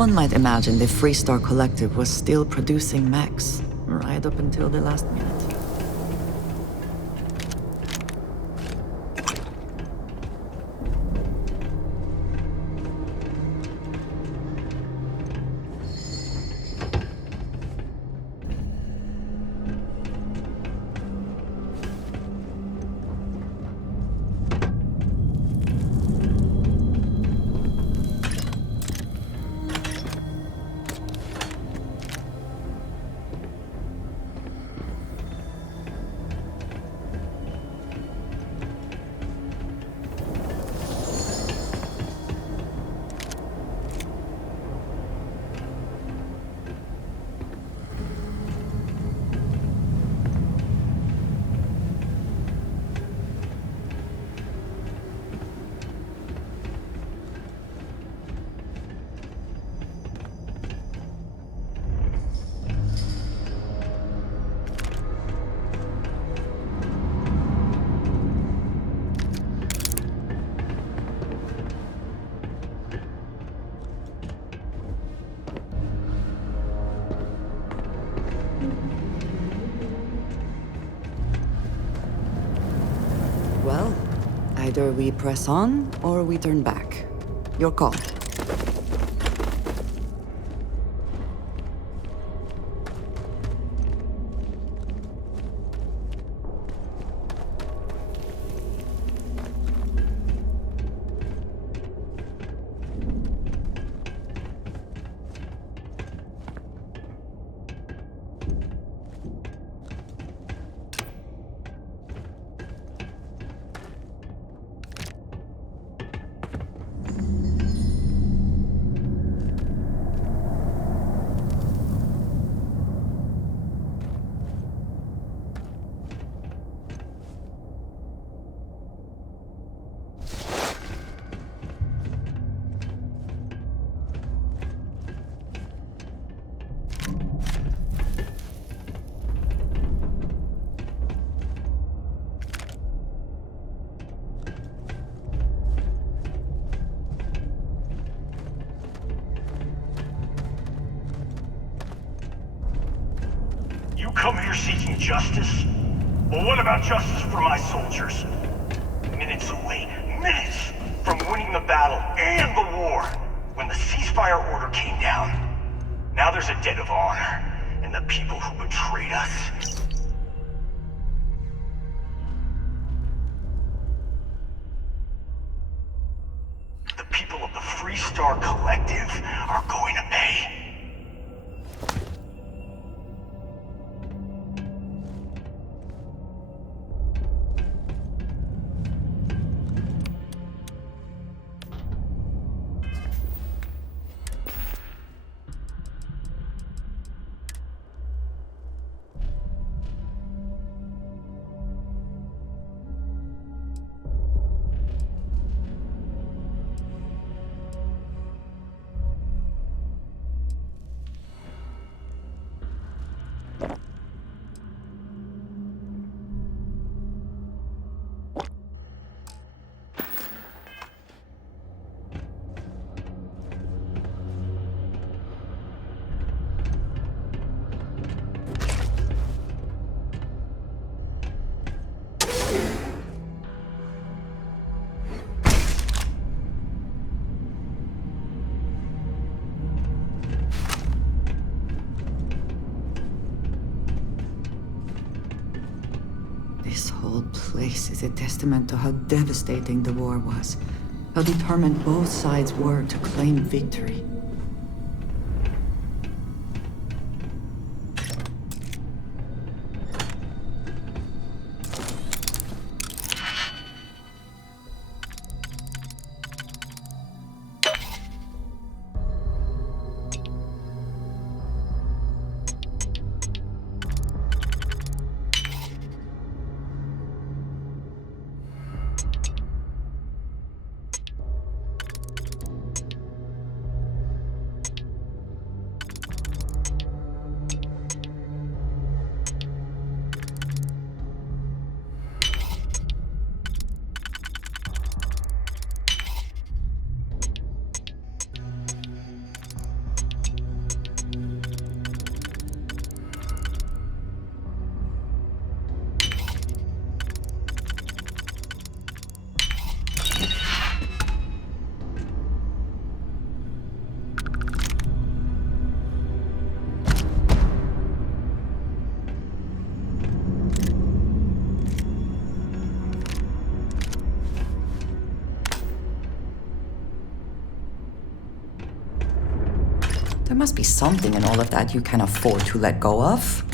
One might imagine the Freestar Collective was still producing mechs, right up until the last minute. Well, either we press on or we turn back. Your call. You come here seeking justice? Well, what about justice for my soldiers? Minutes away, minutes from winning the battle and the war, when the ceasefire order came down. Now there's a debt of honor, and the people who betrayed us. The people of the Freestar Collective are going to pay. This whole place is a testament to how devastating the war was, how determined both sides were to claim victory. must be something in all of that you can afford to let go of.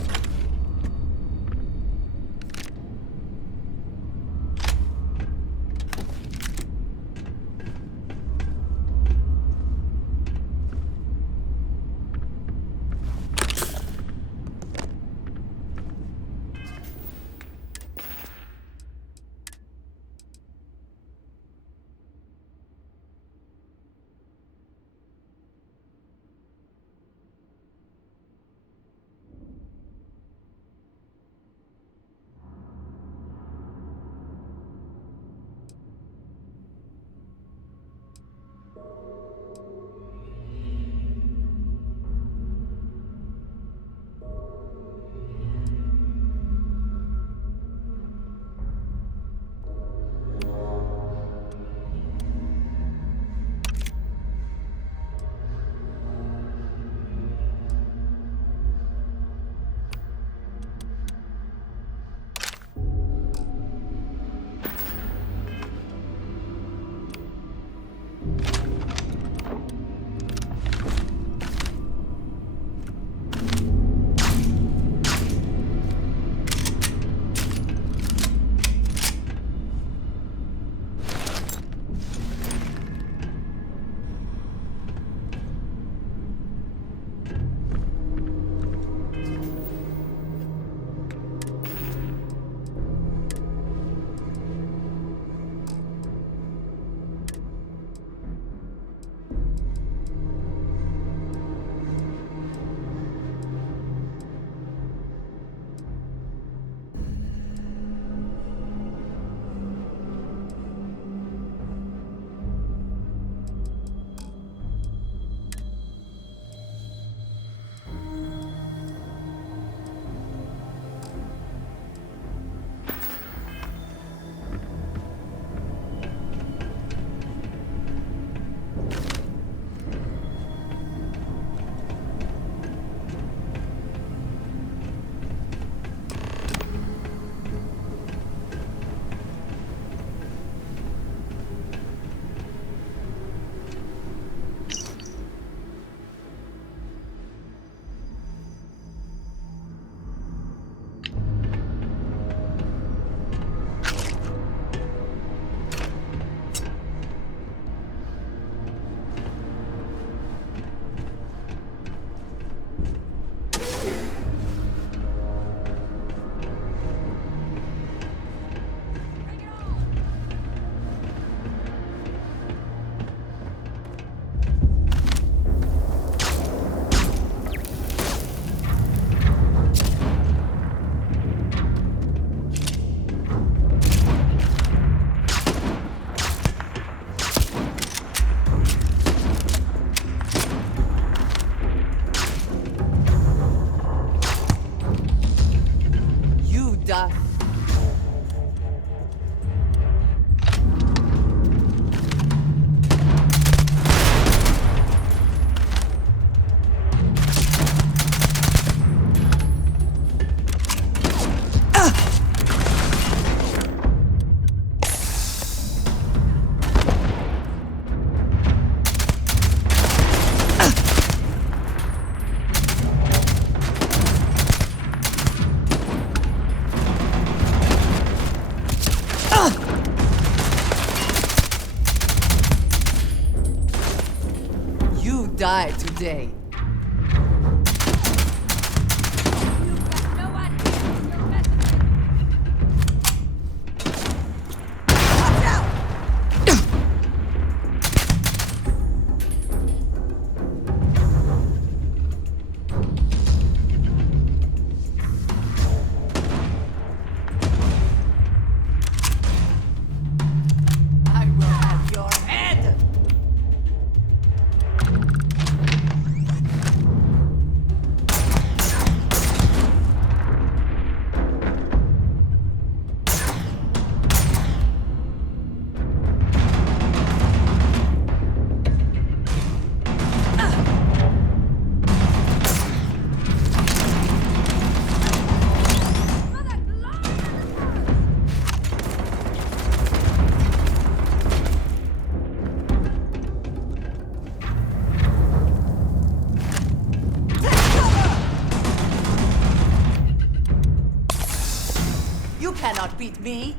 cannot beat me.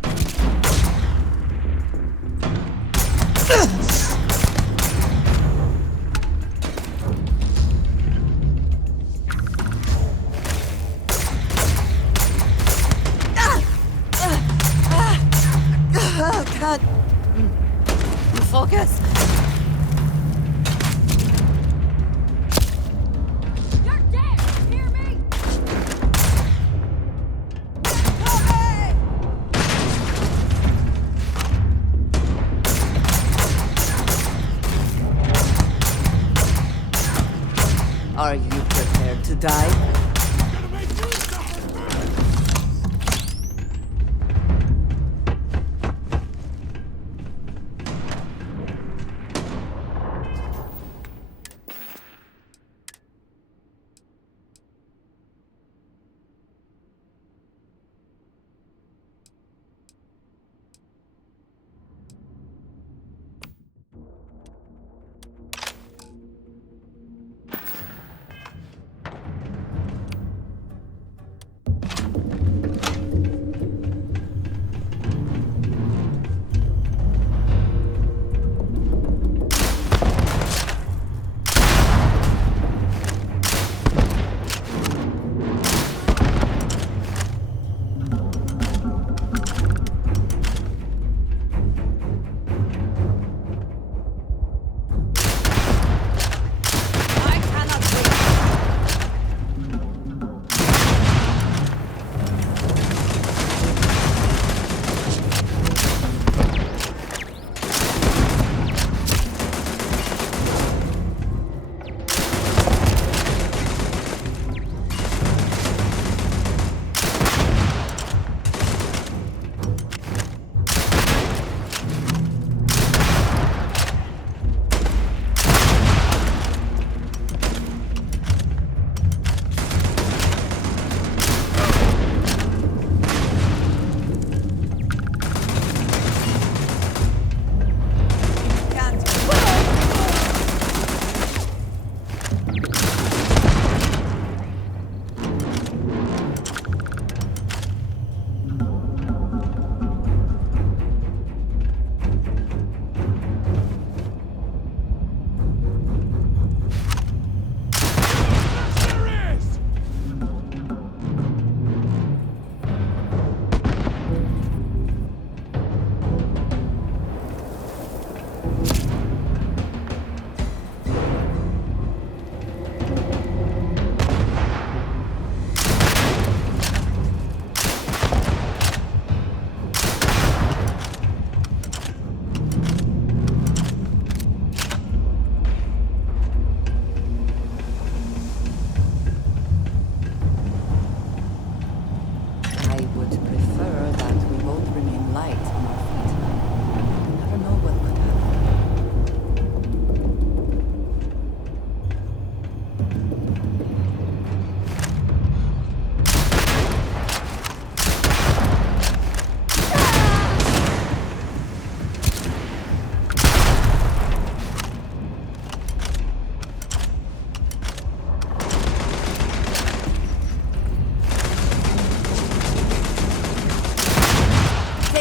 Oh, God. Focus. You're dead! You hear me? Are you prepared to die?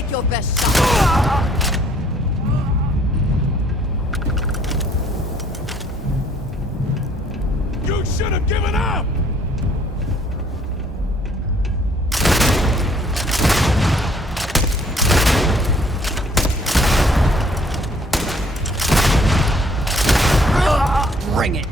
Your best shot. You should have given up! Bring it!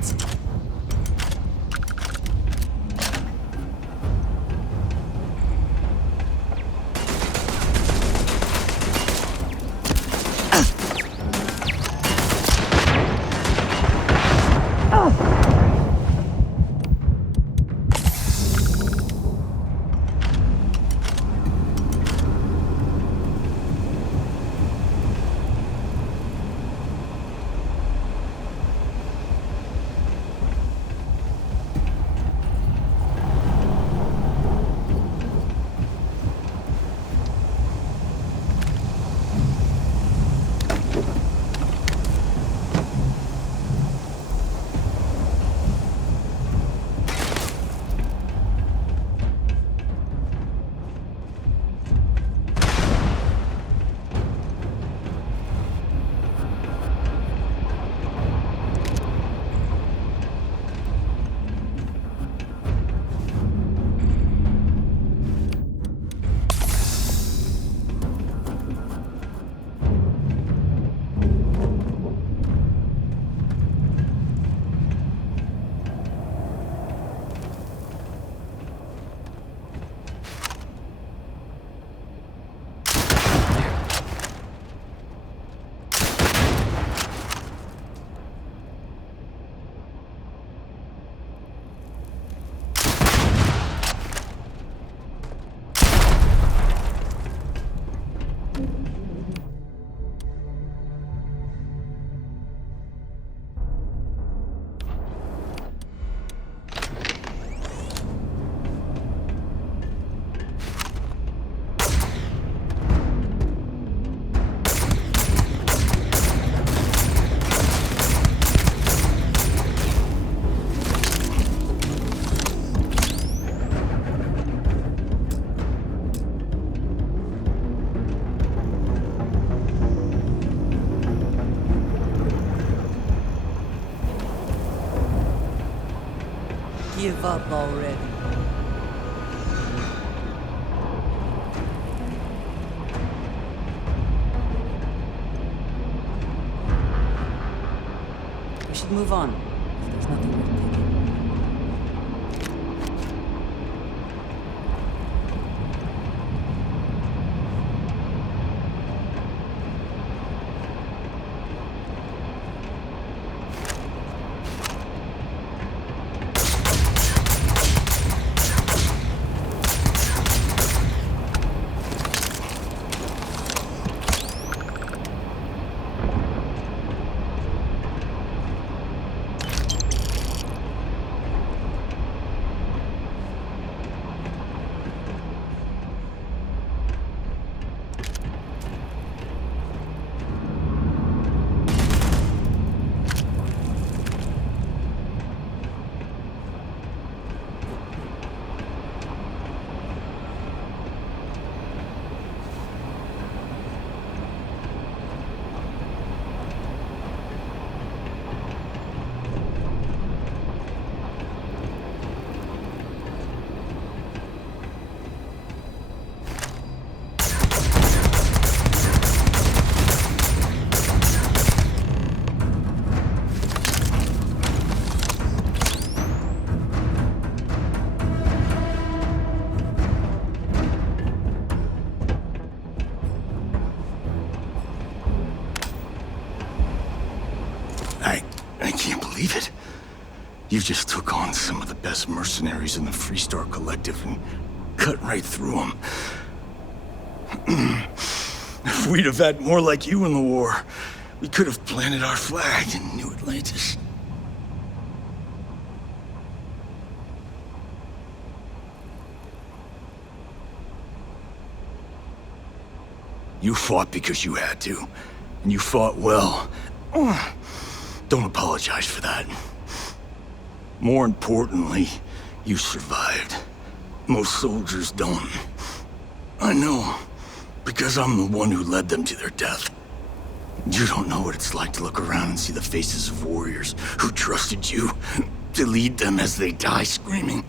Give up already. We should move on. If there's nothing worth taking. I can't believe it. You just took on some of the best mercenaries in the Freestar Collective and cut right through them. If we'd have had more like you in the war, we could have planted our flag in New Atlantis. You fought because you had to, and you fought well. Don't apologize for that. More importantly, you survived. Most soldiers don't. I know, because I'm the one who led them to their death. You don't know what it's like to look around and see the faces of warriors who trusted you to lead them as they die screaming.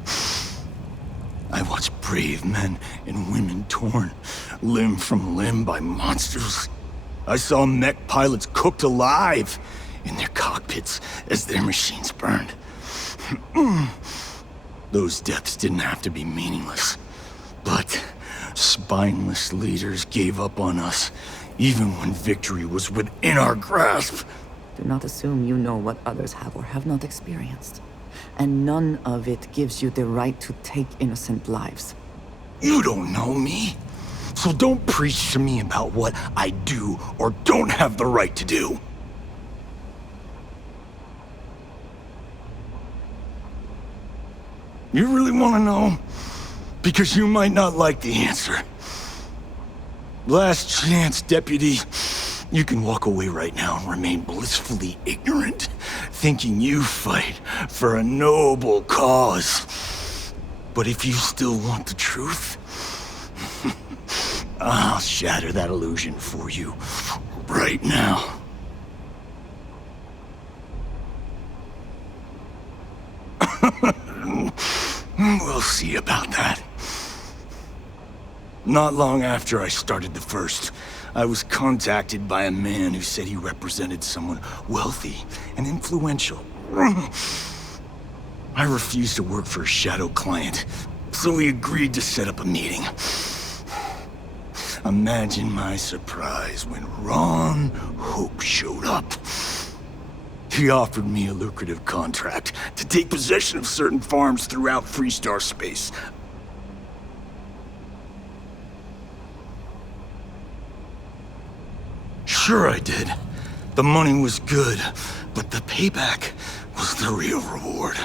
I watched brave men and women torn limb from limb by monsters. I saw mech pilots cooked alive in their cockpits as their machines burned. Those deaths didn't have to be meaningless, but spineless leaders gave up on us, even when victory was within our grasp. Do not assume you know what others have or have not experienced. And none of it gives you the right to take innocent lives. You don't know me, so don't preach to me about what I do or don't have the right to do. You really want to know? Because you might not like the answer. Last chance, Deputy. You can walk away right now and remain blissfully ignorant, thinking you fight for a noble cause. But if you still want the truth, I'll shatter that illusion for you right now. We'll see about that. Not long after I started the first, I was contacted by a man who said he represented someone wealthy and influential. I refused to work for a shadow client, so he agreed to set up a meeting. Imagine my surprise when Ron Hope showed up. He offered me a lucrative contract to take possession of certain farms throughout Freestar space. Sure I did. The money was good, but the payback was the real reward.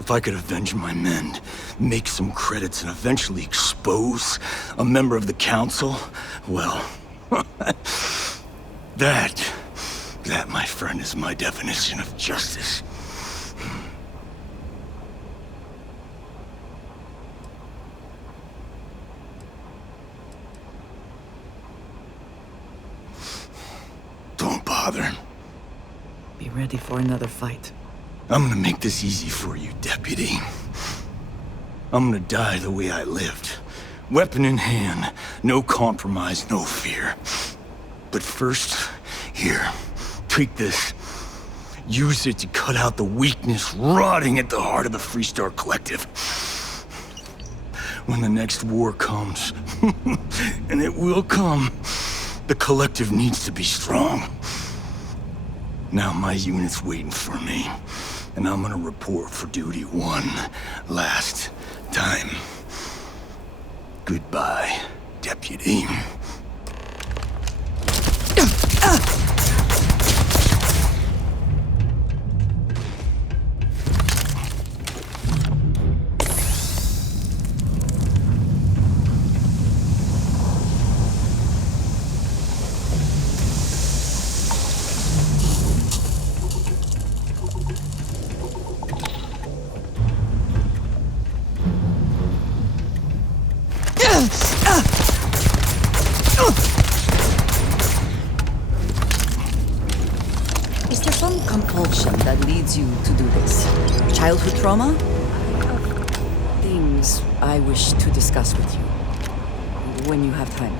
If I could avenge my men, make some credits, and eventually expose a member of the council, well, that, my friend, is my definition of justice. Don't bother. Be ready for another fight. I'm gonna make this easy for you, Deb. Deputy. I'm gonna die the way I lived. Weapon in hand, no compromise, no fear. But first, here, take this. Use it to cut out the weakness rotting at the heart of the Freestar Collective. When the next war comes, and it will come, the Collective needs to be strong. Now my unit's waiting for me, and I'm gonna report for duty one last time. Goodbye, Deputy. Is there some compulsion that leads you to do this? Childhood trauma? Things I wish to discuss with you when you have time.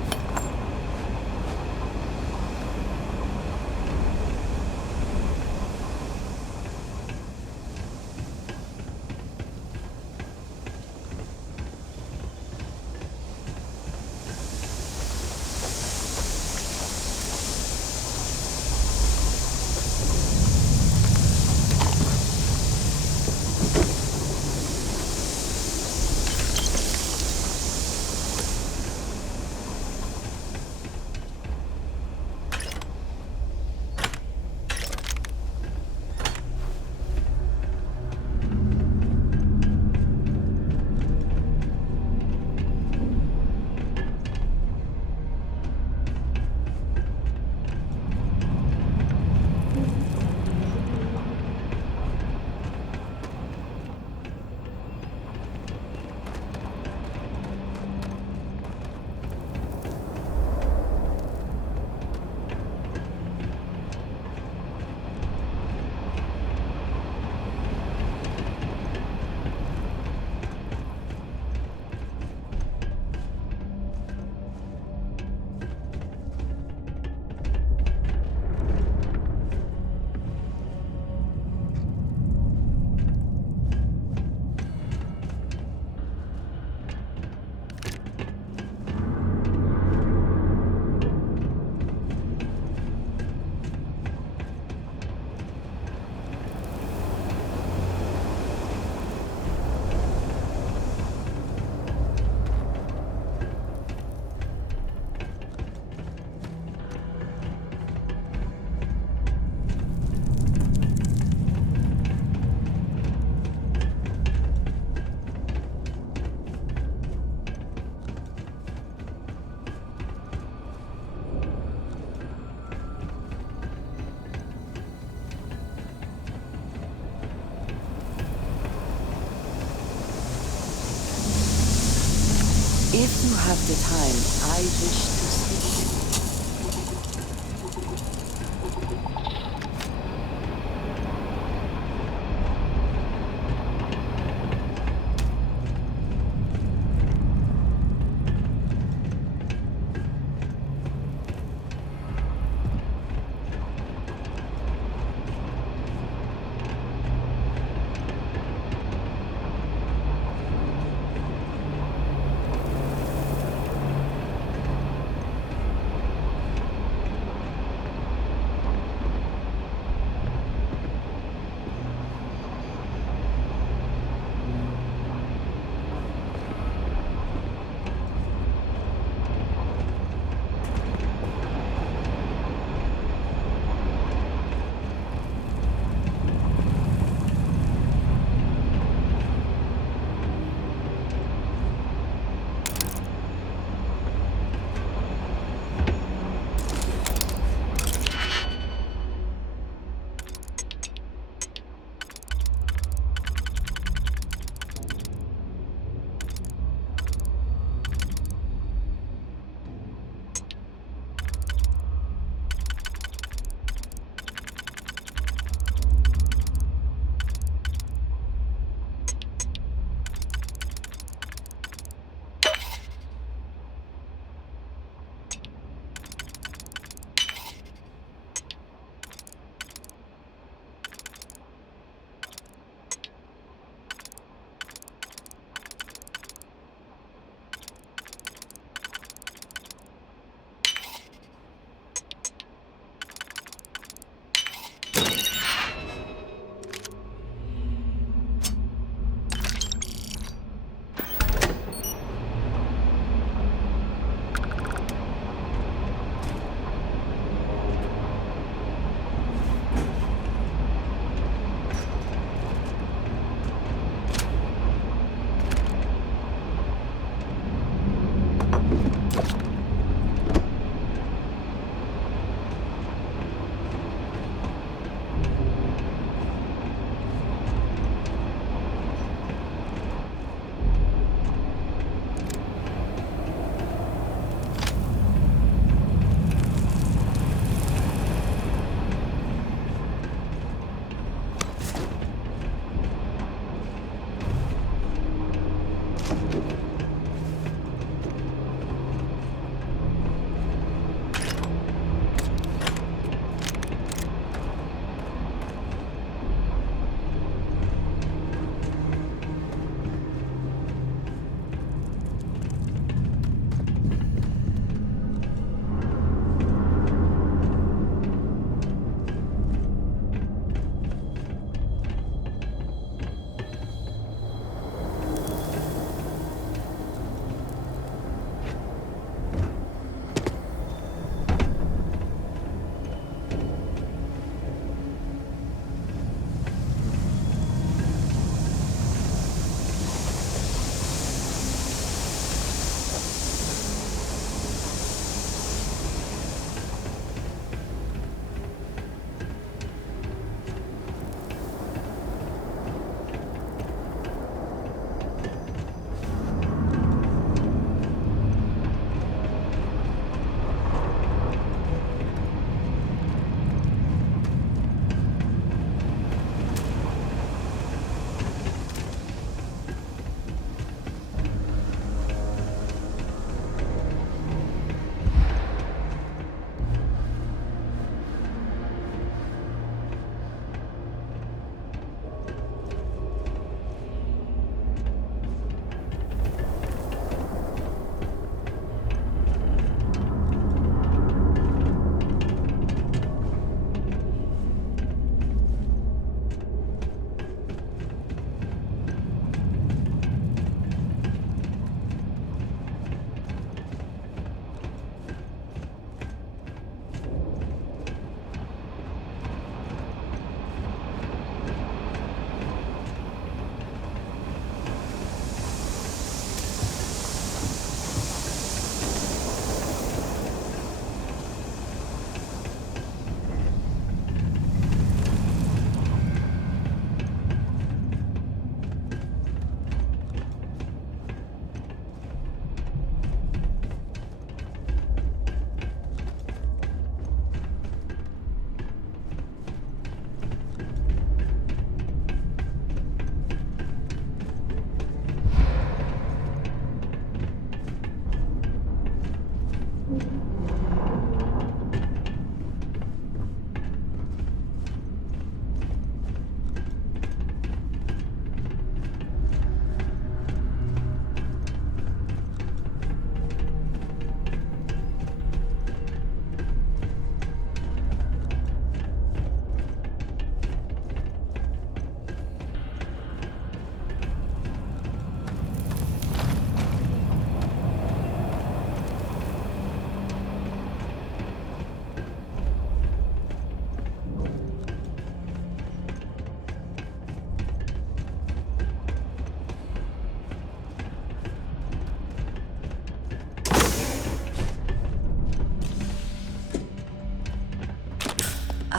If you have the time, I wish to speak.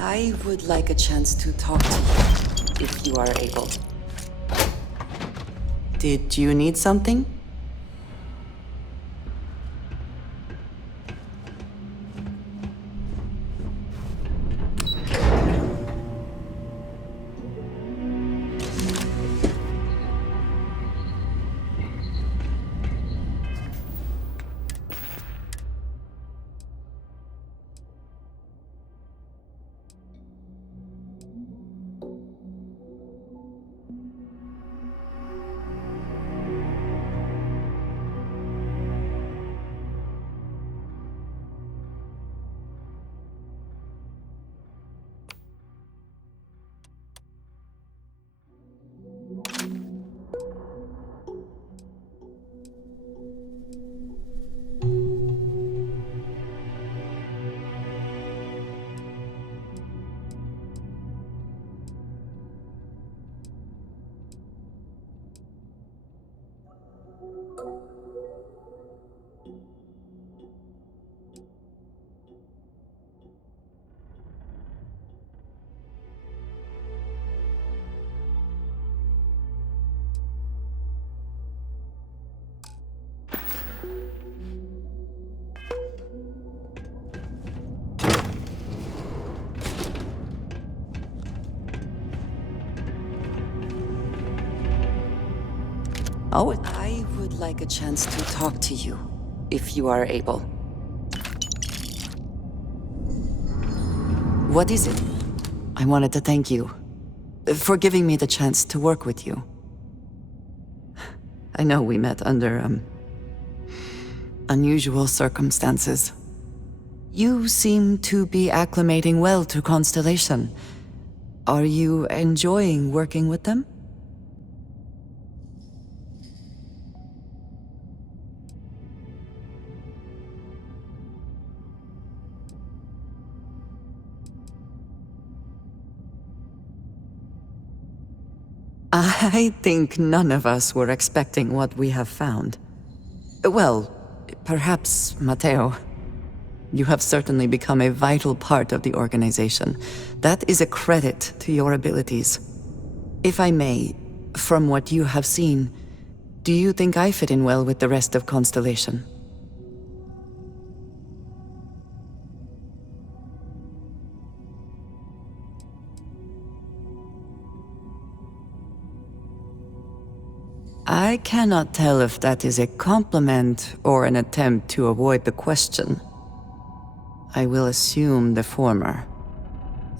I would like a chance to talk to you, if you are able. Did you need something? Oh, I would like a chance to talk to you, if you are able. What is it? I wanted to thank you for giving me the chance to work with you. I know we met under, unusual circumstances. You seem to be acclimating well to Constellation. Are you enjoying working with them? I think none of us were expecting what we have found. Well, perhaps Matteo. You have certainly become a vital part of the organization. That is a credit to your abilities. If I may, from what you have seen, do you think I fit in well with the rest of Constellation? I cannot tell if that is a compliment or an attempt to avoid the question. I will assume the former.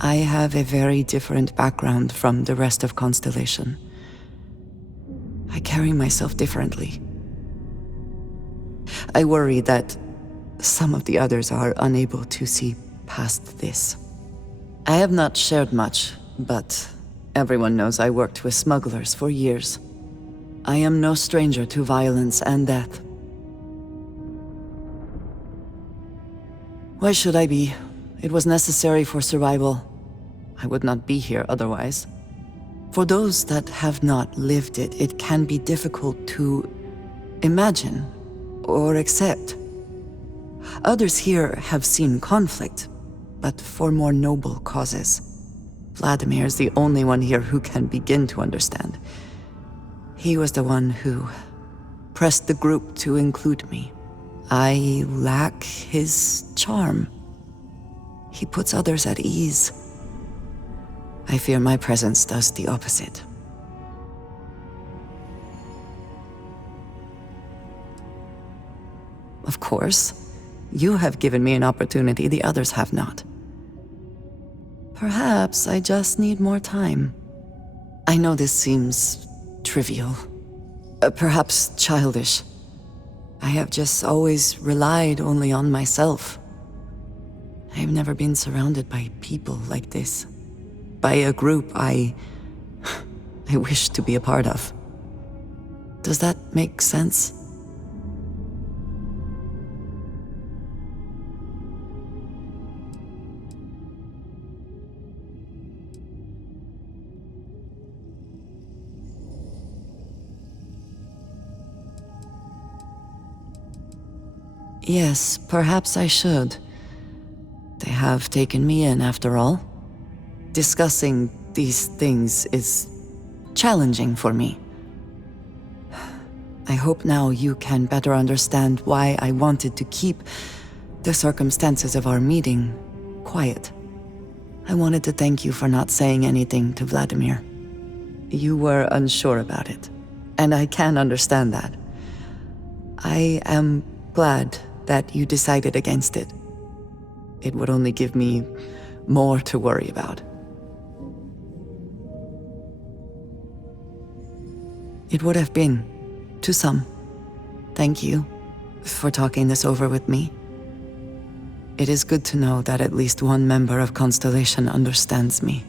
I have a very different background from the rest of Constellation. I carry myself differently. I worry that some of the others are unable to see past this. I have not shared much, but everyone knows I worked with smugglers for years. I am no stranger to violence and death. Why should I be? It was necessary for survival. I would not be here otherwise. For those that have not lived it, it can be difficult to imagine or accept. Others here have seen conflict, but for more noble causes. Vladimir is the only one here who can begin to understand. He was the one who pressed the group to include me. I lack his charm. He puts others at ease. I fear my presence does the opposite. Of course, you have given me an opportunity the others have not. Perhaps I just need more time. I know this seems trivial, perhaps childish. I have just always relied only on myself. I have never been surrounded by people like this. By a group I wish to be a part of. Does that make sense? Yes, perhaps I should. They have taken me in after all. discussing these things is challenging for me. I hope now you can better understand why I wanted to keep the circumstances of our meeting quiet. I wanted to thank you for not saying anything to Vladimir. You were unsure about it, and I can understand that. I am glad that you decided against it. It would only give me more to worry about. It would have been, to some. Thank you for talking this over with me. It is good to know that at least one member of Constellation understands me.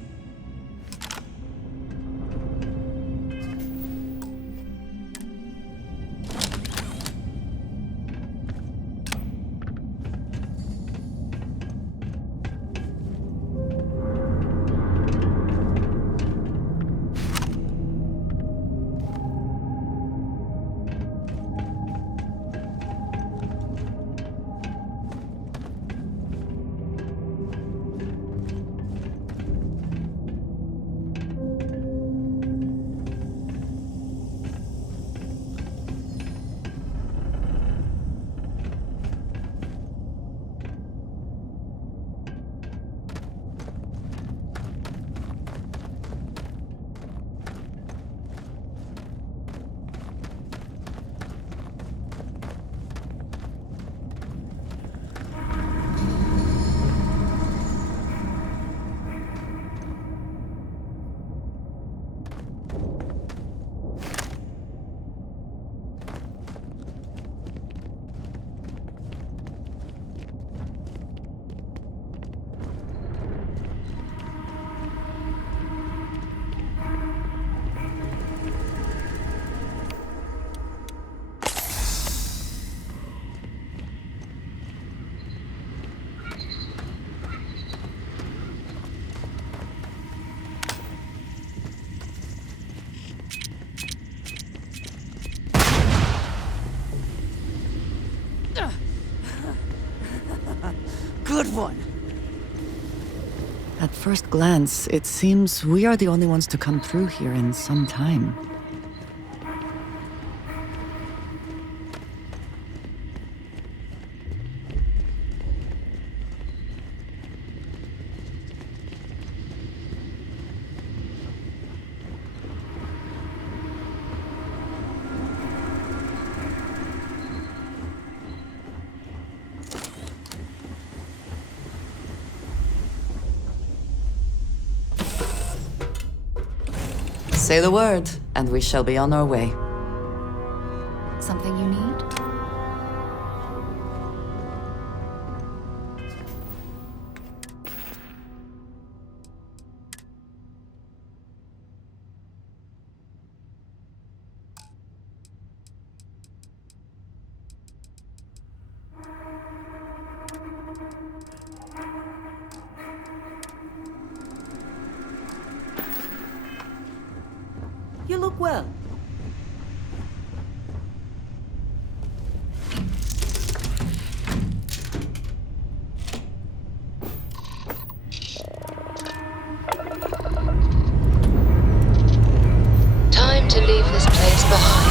Good one. At first glance, it seems we are the only ones to come through here in some time. Say the word, and we shall be on our way. Something you need? You look well. Time to leave this place behind.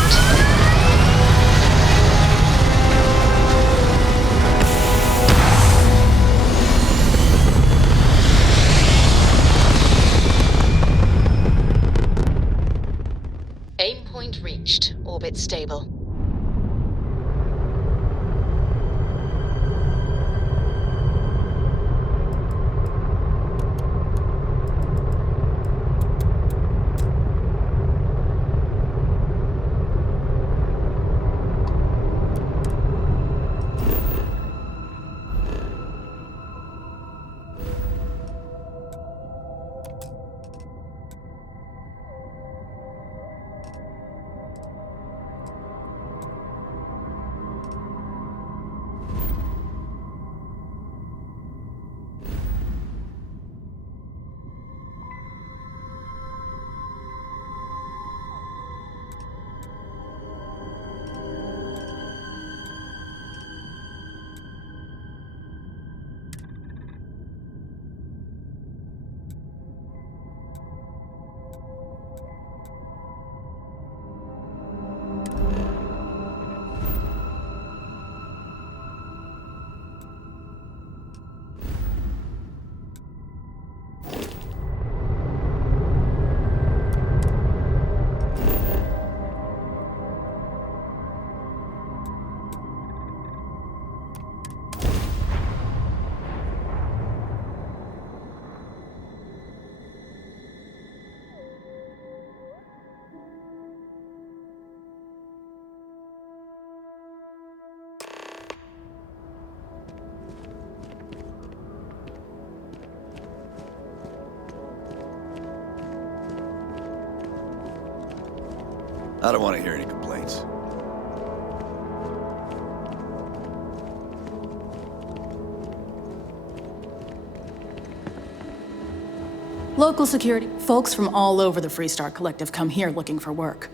Aim point reached. Orbit stable. I don't want to hear any complaints. Local security. Folks from all over the Freestar Collective come here looking for work.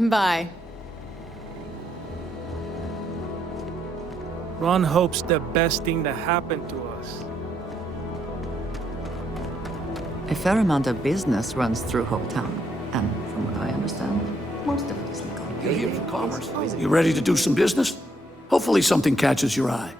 Bye. Ron Hope's the best thing that happened to us. A fair amount of business runs through Hopetown, and from what I understand, most of it is legal. You're here for commerce. You ready to do some business? Hopefully something catches your eye.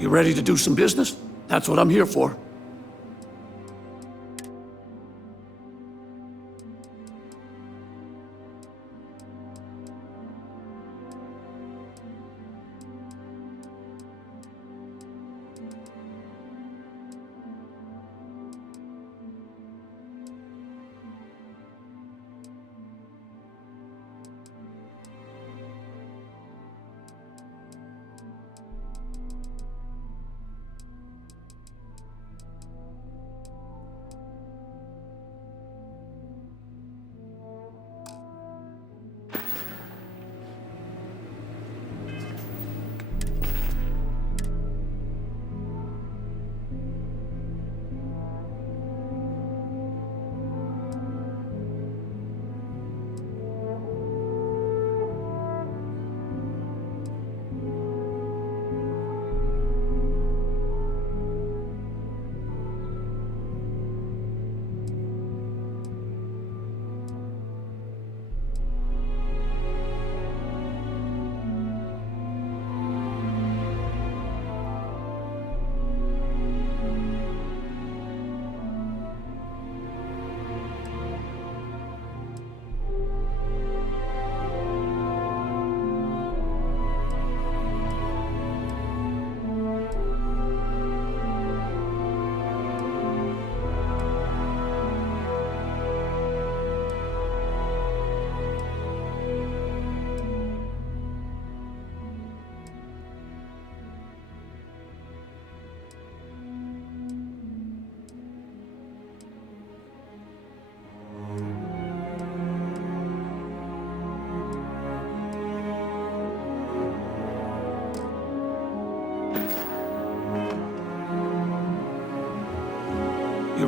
You ready to do some business? That's what I'm here for.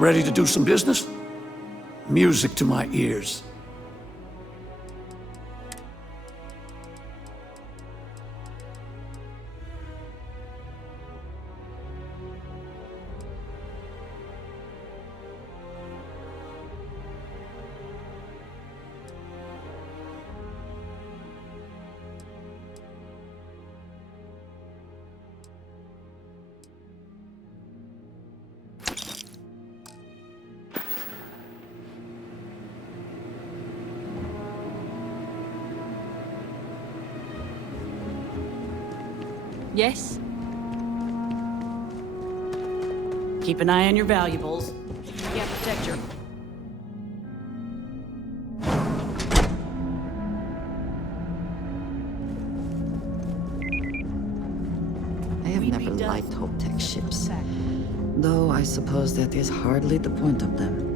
ready to do some business? Music to my ears. Yes? Keep an eye on your valuables. Yeah, protect your... I have never liked Hope-Tech ships, though I suppose that is hardly the point of them.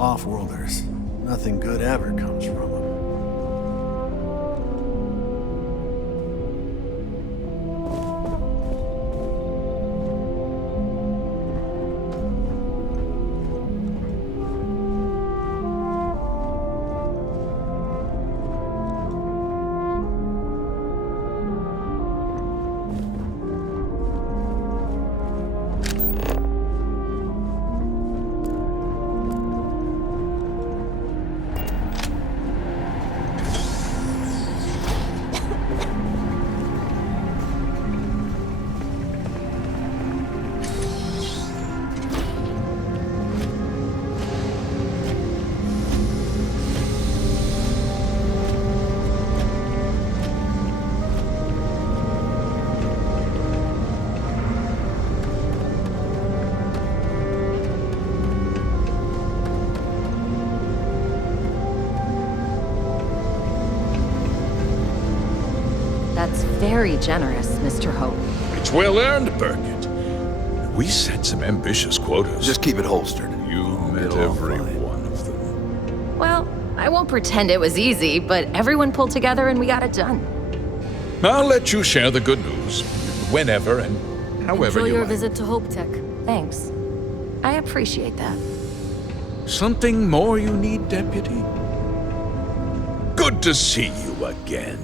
Off-worlders. Nothing good ever comes from them. That's very generous, Mr. Hope. It's well earned, Birgit. We set some ambitious quotas. Just keep it holstered. You met every one of them. Well, I won't pretend it was easy, but everyone pulled together and we got it done. I'll let you share the good news whenever and however Enjoy you your like. visit to Hope Tech. Thanks. I appreciate that. Something more you need, Deputy? Good to see you again.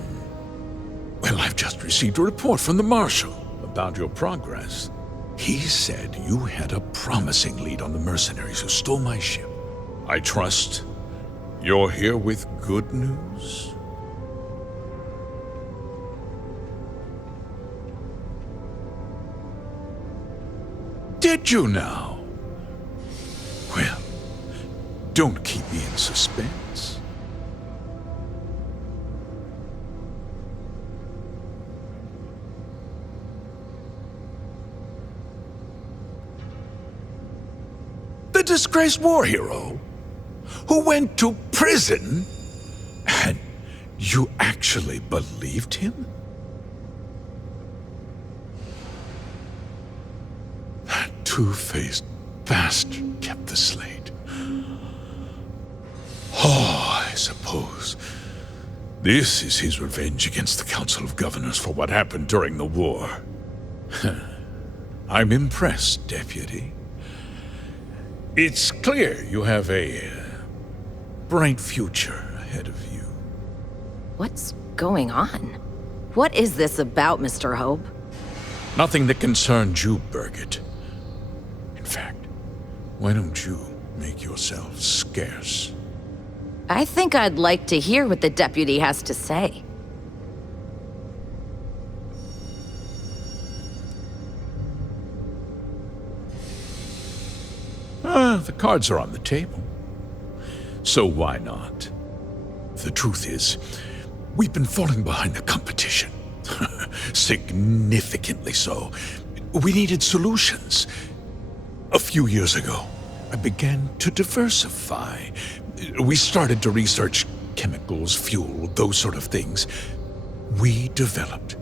Well, I've just received a report from the Marshal about your progress. He said you had a promising lead on the mercenaries who stole my ship. I trust you're here with good news? Did you now? Well, don't keep me in suspense. The disgraced war hero who went to prison, and you actually believed him? That two-faced bastard kept the slate. Oh, I suppose this is his revenge against the Council of Governors for what happened during the war. I'm impressed, Deputy. It's clear you have a bright future ahead of you. What's going on? What is this about, Mr. Hope? Nothing that concerns you, Birgit. In fact, why don't you make yourself scarce? I think I'd like to hear what the deputy has to say. The cards are on the table. So why not? The truth is, we've been falling behind the competition. Significantly so. We needed solutions. A few years ago, I began to diversify. We started to research chemicals, fuel, those sort of things. We developed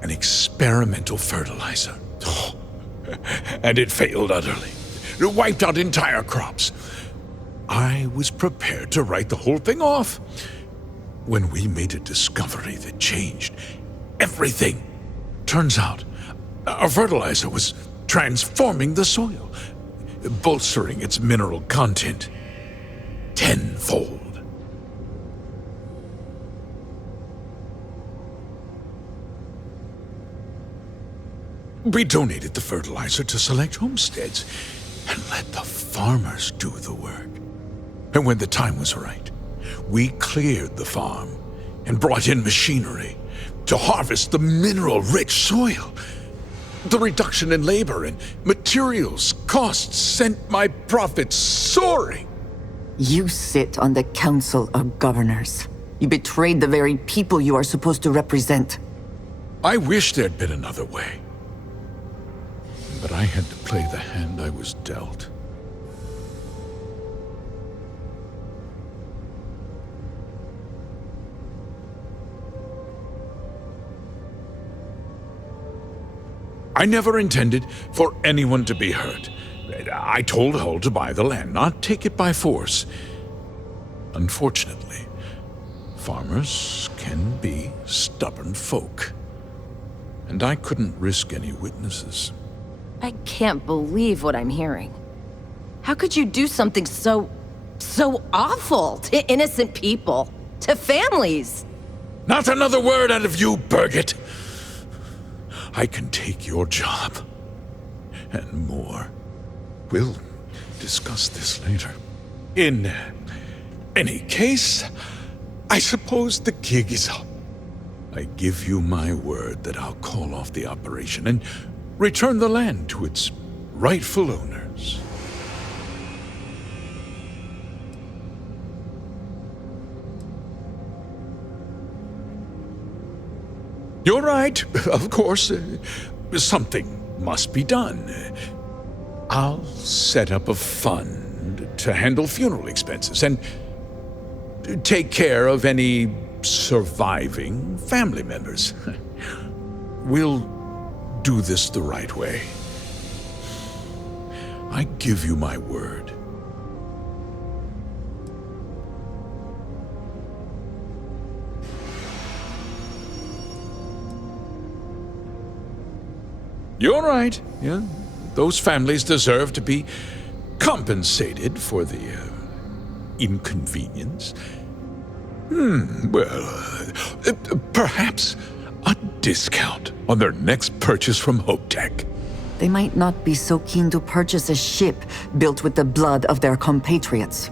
an experimental fertilizer. And it failed utterly. It wiped out entire crops. I was prepared to write the whole thing off. when we made a discovery that changed everything. Turns out, our fertilizer was transforming the soil, bolstering its mineral content tenfold. We donated the fertilizer to select homesteads and let the farmers do the work. And when the time was right, we cleared the farm and brought in machinery to harvest the mineral-rich soil. The reduction in labor and materials costs sent my profits soaring. You sit on the Council of Governors. You betrayed the very people you are supposed to represent. I wish there'd been another way. But I had to play the hand I was dealt. I never intended for anyone to be hurt. I told Hull to buy the land, not take it by force. Unfortunately, farmers can be stubborn folk. And I couldn't risk any witnesses. I can't believe what I'm hearing. How could you do something so awful to innocent people, to families? Not another word out of you, Birgit. I can take your job, and more. We'll discuss this later. In any case, I suppose the gig is up. I give you my word that I'll call off the operation and return the land to its rightful owners. You're right, of course. Something must be done. I'll set up a fund to handle funeral expenses and take care of any surviving family members. We'll do this the right way. I give you my word. You're right. Yeah, those families deserve to be compensated for the inconvenience. Perhaps a discount on their next purchase from Hope Tech. They might not be so keen to purchase a ship built with the blood of their compatriots.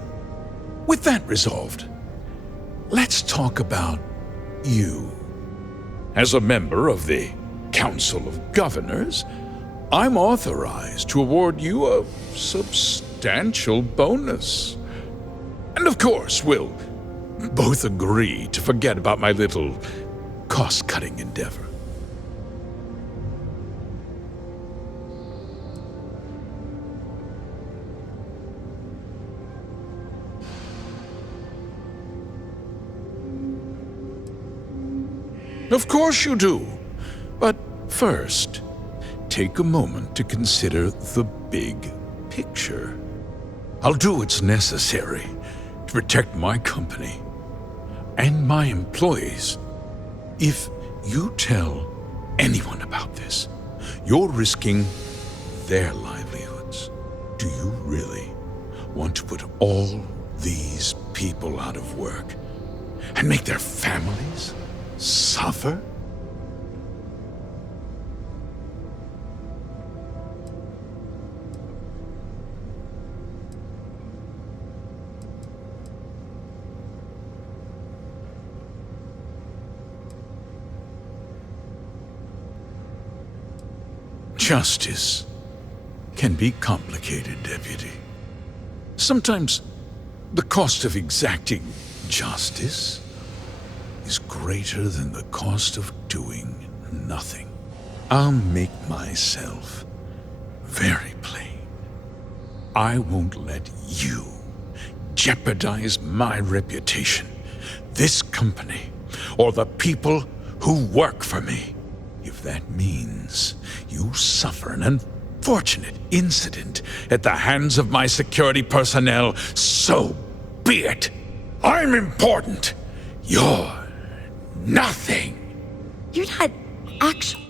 With that resolved, let's talk about you. As a member of the Council of Governors, I'm authorized to award you a substantial bonus. And of course, we'll both agree to forget about my little cost-cutting endeavor. Of course you do. But first, take a moment to consider the big picture. I'll do what's necessary to protect my company and my employees. If you tell anyone about this, you're risking their livelihoods. Do you really want to put all these people out of work and make their families suffer? Justice can be complicated, Deputy. Sometimes the cost of exacting justice is greater than the cost of doing nothing. I'll make myself very plain. I won't let you jeopardize my reputation, this company, or the people who work for me. If that means you suffer an unfortunate incident at the hands of my security personnel, so be it. I'm important. You're nothing. You're not actually...